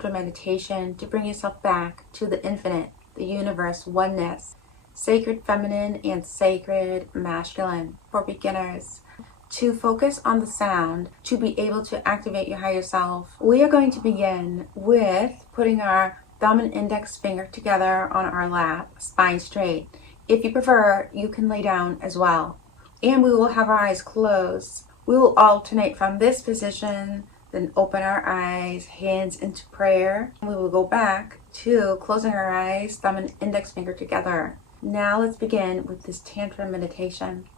Tantra meditation to bring yourself back to the infinite, the universe, oneness, sacred feminine and sacred masculine for beginners. To focus on the sound, to be able to activate your higher self, we are going to begin with putting our thumb and index finger together on our lap, spine straight. If you prefer, you can lay down as well. And we will have our eyes closed. We will alternate from this position, then open our eyes, hands into prayer. We will go back to closing our eyes, thumb and index finger together. Now let's begin with this Tantra meditation.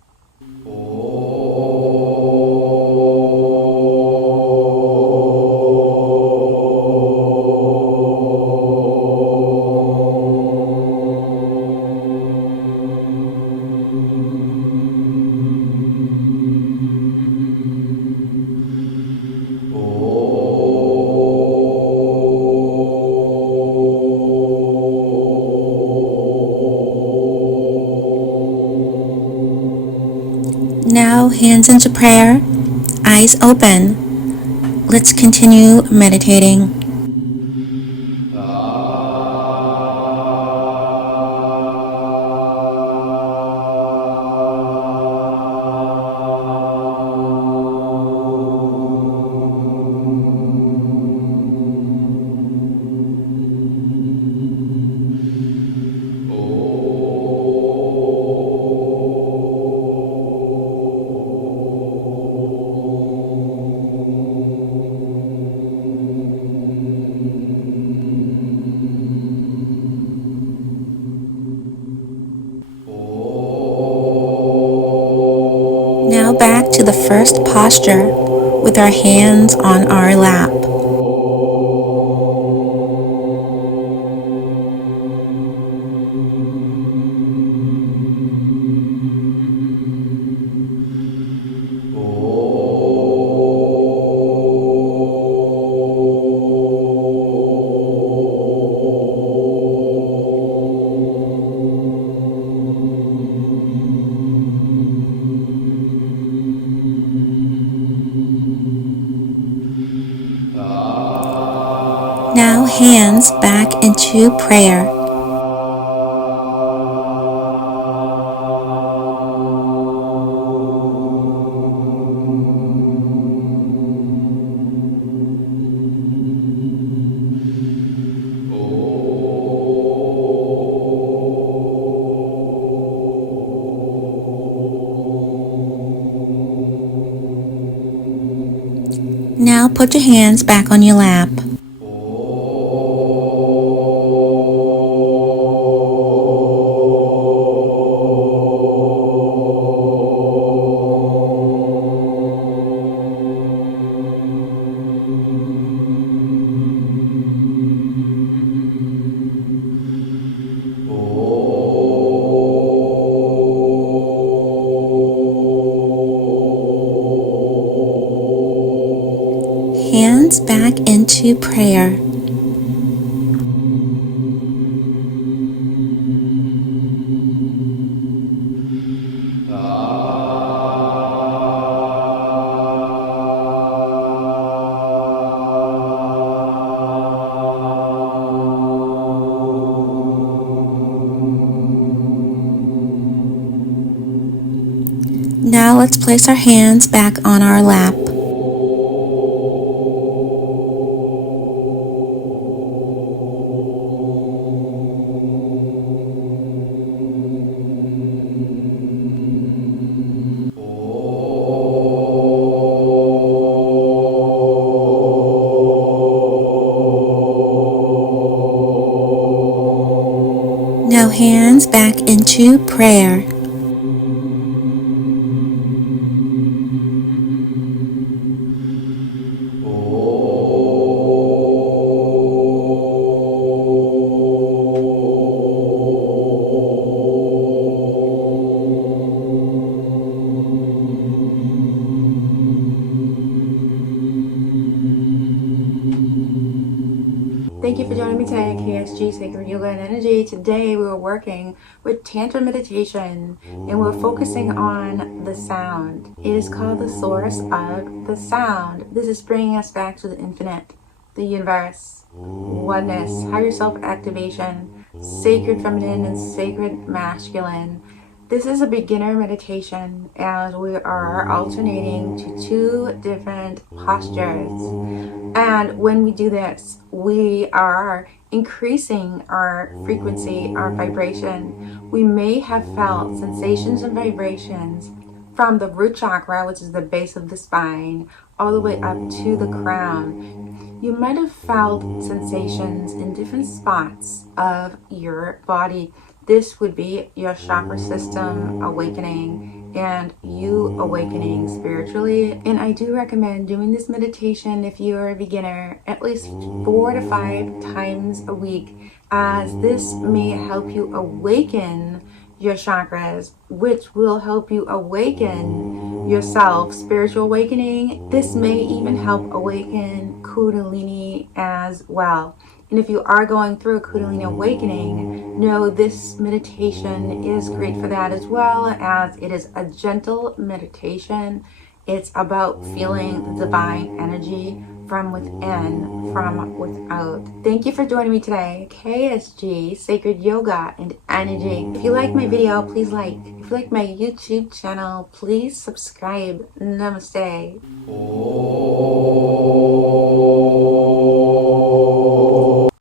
Now, hands into prayer, eyes open. Let's continue meditating. Now back to the first posture with our hands on our lap. Now hands back into prayer. Now put your hands back on your lap. Hands back into prayer. Now let's place our hands back on our lap. Now hands back into prayer. Thank you for joining me today at KSG Sacred Yoga and Energy. Today we were working with Tantra Meditation and we're focusing on the sound. It is called the source of the sound. This is bringing us back to the infinite, the universe, oneness, higher self activation, sacred feminine and sacred masculine. This is a beginner meditation and we are alternating to 2 different postures. And when we do this, we are increasing our frequency, our vibration. We may have felt sensations and vibrations from the root chakra, which is the base of the spine, all the way up to the crown. You might have felt sensations in different spots of your body. This would be your chakra system awakening and you awakening spiritually. And I do recommend doing this meditation if you are a beginner at least 4 to 5 times a week, as this may help you awaken your chakras, which will help you awaken yourself. Spiritual awakening. This may even help awaken Kundalini as well. And if you are going through a Kundalini awakening, know this meditation is great for that as well, as it is a gentle meditation. It's about feeling the divine energy from within, from without. Thank you for joining me today. KSG, Sacred Yoga and Energy. If you like my video, please like. If you like my YouTube channel, please subscribe. Namaste.